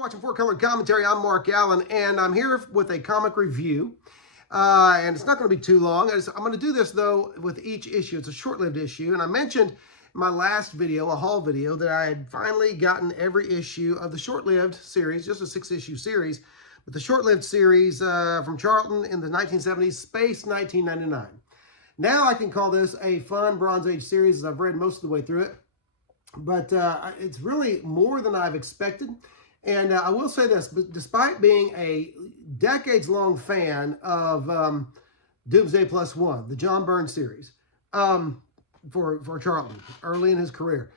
watching Four Color Commentary. I'm Mark Allen, and I'm here with a comic review. And it's not going to be too long. I'm going to do this, though, with each issue. It's a short-lived issue. And I mentioned in my last video, a haul video, that I had finally gotten every issue of the short-lived series, just a 6-issue series, but the short-lived series from Charlton in the 1970s, Space 1999. Now I can call this a fun Bronze Age series, as I've read most of the way through it. But it's really more than I've expected. And I will say this, but despite being a decades-long fan of Doomsday Plus One, the John Byrne series, for Charlton, early in his career,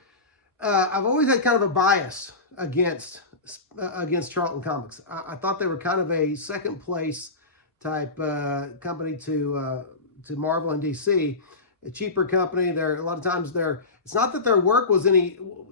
I've always had kind of a bias against Charlton Comics. I thought they were kind of a second-place type company to Marvel and DC. A cheaper company. A lot of times it's not that their work was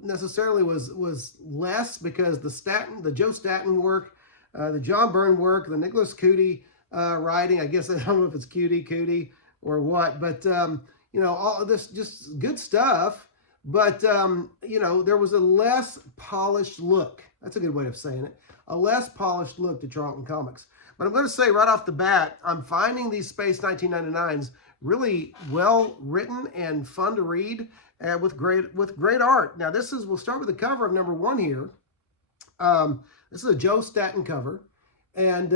necessarily was less, because the Joe Staton work, the John Byrne work, the Nicholas Cootie writing, I guess I don't know if it's Cootie or what, but you know, all of this just good stuff. But you know, there was a less polished look. That's a good way of saying it. A less polished look to Charlton Comics. But I'm going to say right off the bat, I'm finding these Space 1999s really well written and fun to read, with great art. Now we'll start with the cover of number 1 here. This is a Joe Staton cover, and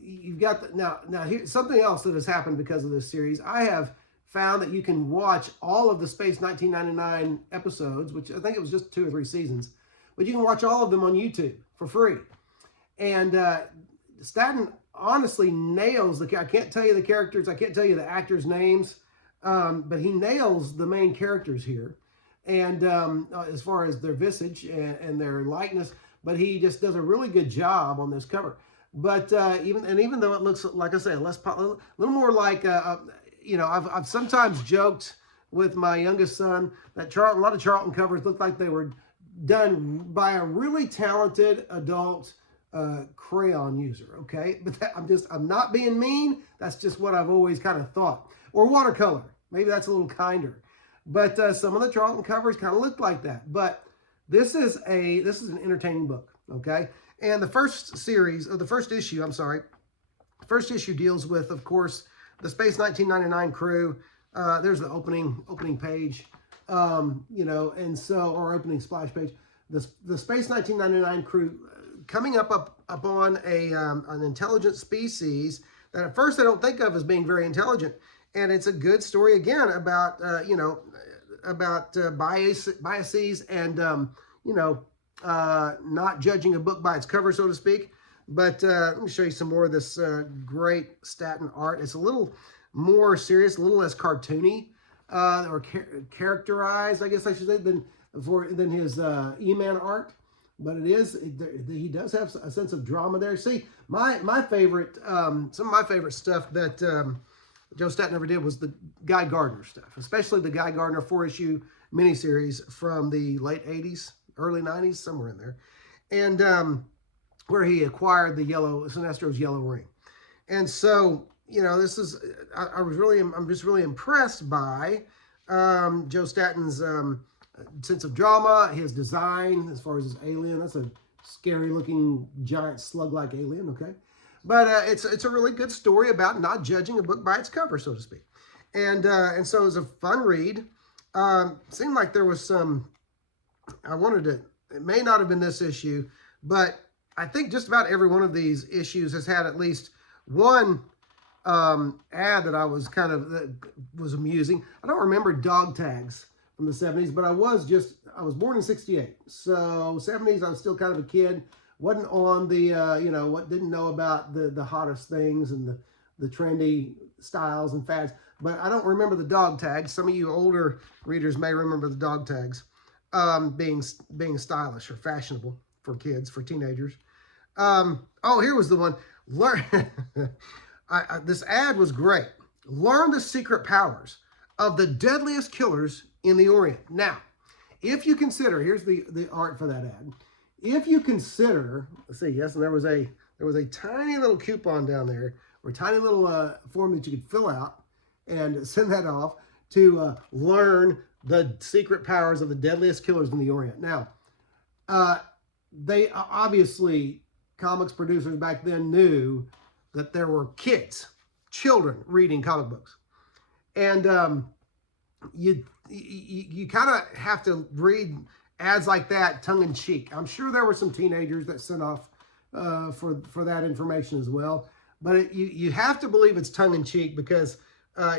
you've got now here's something else that has happened because of this series. I have found that you can watch all of the Space 1999 episodes, which I think it was just 2 or 3 seasons, but you can watch all of them on YouTube for free. And Staton honestly nails I can't tell you the characters, I can't tell you the actors' names, but he nails the main characters here, and as far as their visage and their likeness, but he just does a really good job on this cover. But even though it looks, like I say, a little more like you know, I've sometimes joked with my youngest son that a lot of Charlton covers look like they were done by a really talented adult crayon user, okay? But I'm not being mean. That's just what I've always kind of thought. Or watercolor. Maybe that's a little kinder. But some of the Charlton covers kind of look like that. But this is an entertaining book, okay? And the first issue deals with, of course, the Space 1999 crew. There's the opening page, you know, and so, or opening splash page. The Space 1999 crew coming up on an intelligent species that at first they don't think of as being very intelligent. And it's a good story, again, about, you know, about biases and, you know, not judging a book by its cover, so to speak. But let me show you some more of this great Staton art. It's a little more serious, a little less cartoony, or characterized, I guess I should say, than his E-Man art. But he does have a sense of drama there. See, my favorite, some of my favorite stuff that Joe Staton ever did was the Guy Gardner stuff, especially the Guy Gardner 4-issue miniseries from the late 80s, early 90s, somewhere in there, and where he acquired the Sinestro's yellow ring. And so, you know, this is, I'm just really impressed by Joe Staton's sense of drama, his design, as far as his alien. That's a scary looking giant slug-like alien, okay? But it's a really good story about not judging a book by its cover, so to speak. And so it was a fun read. Seemed like there was some, it may not have been this issue, but I think just about every one of these issues has had at least one ad that that was amusing. I don't remember dog tags from the 70s, but I was born in 68. So 70s, I was still kind of a kid. Wasn't on the, you know, didn't know about the hottest things and the trendy styles and fads. But I don't remember the dog tags. Some of you older readers may remember the dog tags being stylish or fashionable for kids, for teenagers. Oh, here was the one. This ad was great. Learn the secret powers of the deadliest killers in the Orient. Now, if you consider, here's the art for that ad. If you consider, let's see, yes, and there was a tiny little coupon down there, or a tiny little form that you could fill out and send that off to learn the secret powers of the deadliest killers in the Orient. Now, they obviously, comics producers back then knew that there were children reading comic books. And you kind of have to read ads like that tongue-in-cheek. I'm sure there were some teenagers that sent off for that information as well. But you have to believe it's tongue-in-cheek, because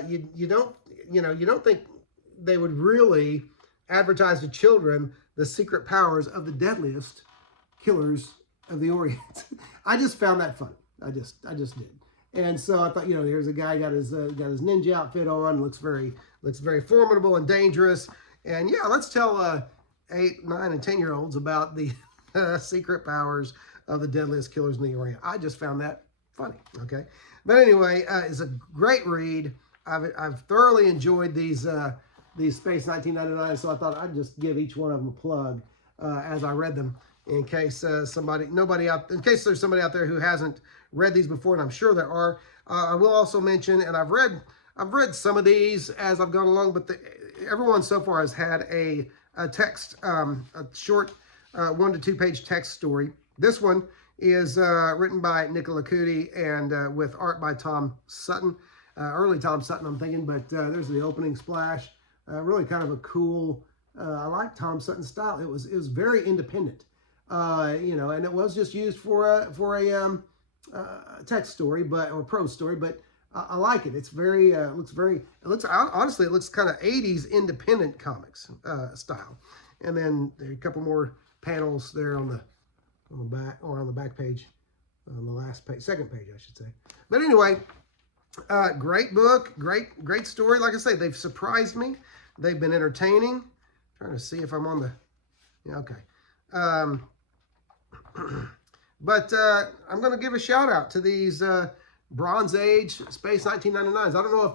you don't think they would really advertise to children the secret powers of the deadliest killers of the Orient. I just found that funny. I just did. And so I thought, here's a guy got his ninja outfit on, looks very formidable and dangerous. And yeah, let's tell 8, 9, and 10-year-olds about the secret powers of the deadliest killers in the Orient. I just found that funny. Okay, but anyway, it's a great read. I've thoroughly enjoyed these Space 1999, so I thought I'd just give each one of them a plug as I read them, in case there's somebody out there who hasn't read these before, and I'm sure there are. I will also mention, and I've read some of these as I've gone along, but everyone so far has had a text, a short 1 to 2 page text story. This one is written by Nicola Cudi and with art by Tom Sutton. Early Tom Sutton, I'm thinking, but there's the opening splash. Really kind of a cool, I like Tom Sutton's style. It was very independent, and it was just used for a text story, or prose story, but I like it. It's very, honestly, it looks kind of 80s independent comics style. And then there are a couple more panels there on the back, or on the back page, on the last page, second page, I should say. But anyway, great book, great story. Like I say, they've surprised me. They've been entertaining. Trying to see if I'm on the, yeah, okay. But I'm going to give a shout out to these Bronze Age Space 1999s. I don't know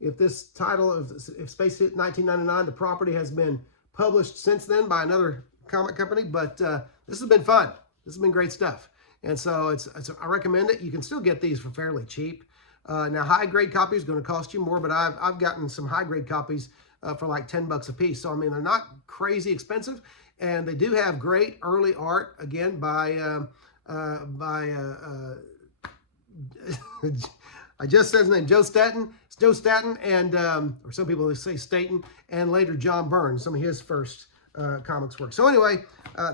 if this title of Space 1999, the property, has been published since then by another comic company, but this has been fun. This has been great stuff. And so I recommend it. You can still get these for fairly cheap. Now, high-grade copy is going to cost you more, but I've gotten some high-grade copies for like $10 a piece. So, I mean, they're not crazy expensive, and they do have great early art, again, by I just said his name, Joe Staton. It's Joe Staton, and or some people say Staton, and later John Byrne, some of his first comics work. So anyway,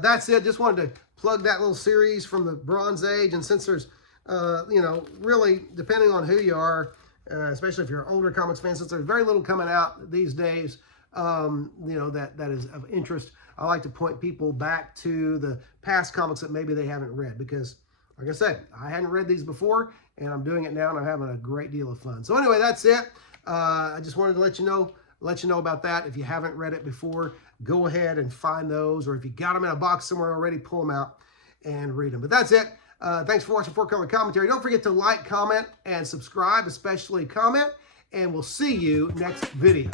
that's it. Just wanted to plug that little series from the Bronze Age, and since there's really, depending on who you are, especially if you're an older comics fan, since there's very little coming out these days, that is of interest, I like to point people back to the past comics that maybe they haven't read, because, like I said, I hadn't read these before, and I'm doing it now, and I'm having a great deal of fun. So anyway, that's it. I just wanted to let you know about that. If you haven't read it before, go ahead and find those, or if you got them in a box somewhere already, pull them out and read them. But that's it. Thanks for watching 4Color Commentary. Don't forget to like, comment, and subscribe, especially comment, and we'll see you next video.